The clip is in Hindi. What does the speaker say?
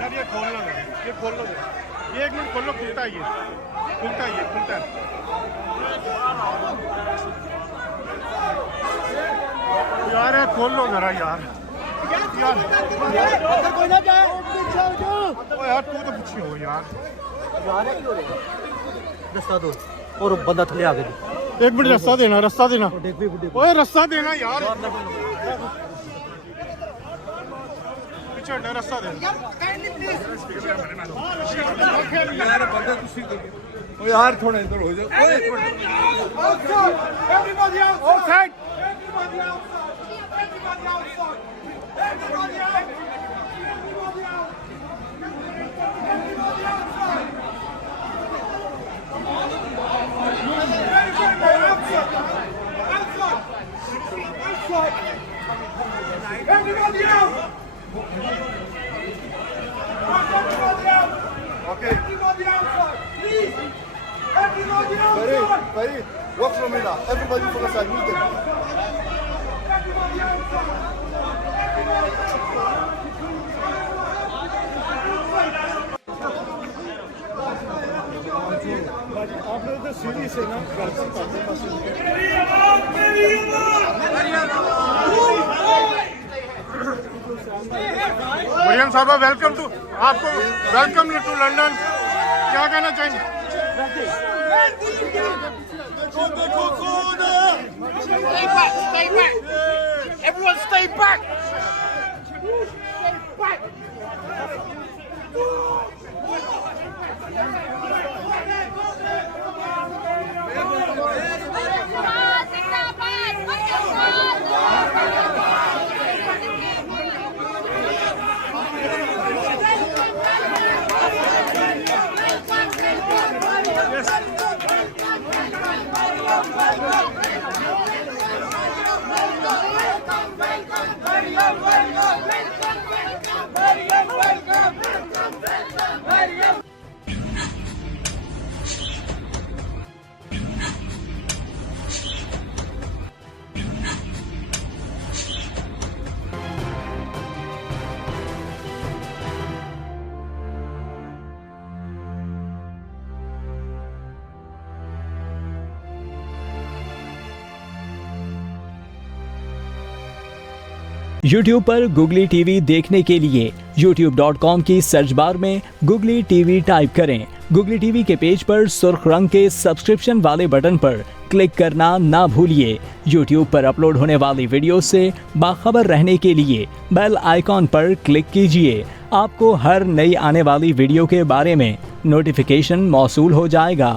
यार ये खोल लो, ये खोल लो, ये 1 मिनट खोल लो, खुलता है ये, खुलता है ये, खुलता है यार, ये खोल लो जरा यार, यार कोई ना जाए, ओ यार तू तो पीछे हो यार, रास्ता दो और बंदा थले आ गया। 1 मिनट रास्ता देना, रास्ता देना, ओए रास्ता देना यार, पीछे हटना, रास्ता देना यार बंदा तुसी ओ यार थोड़ा इधर हो जाओ। ओए everybody outside, everybody out. Okay. Everybody outside, please. Everybody outside. Farid, walk from here. Everybody from the side, meet them. Everybody outside. आप लोग तो सीढ़ी से ना मरियम साहबा, वेलकम टू, आपको वेलकम टू लंदन, क्या कहना चाहेंगे? Stay back, stay back. Everyone stay back. Stay back. YouTube पर Googly TV देखने के लिए youtube.com की सर्च बार में Googly TV टाइप करें। Googly TV के पेज पर सुर्ख रंग के सब्सक्रिप्शन वाले बटन पर क्लिक करना ना भूलिए। YouTube पर अपलोड होने वाली वीडियो से बाखबर रहने के लिए बेल आइकॉन पर क्लिक कीजिए। आपको हर नई आने वाली वीडियो के बारे में नोटिफिकेशन मौसूल हो जाएगा।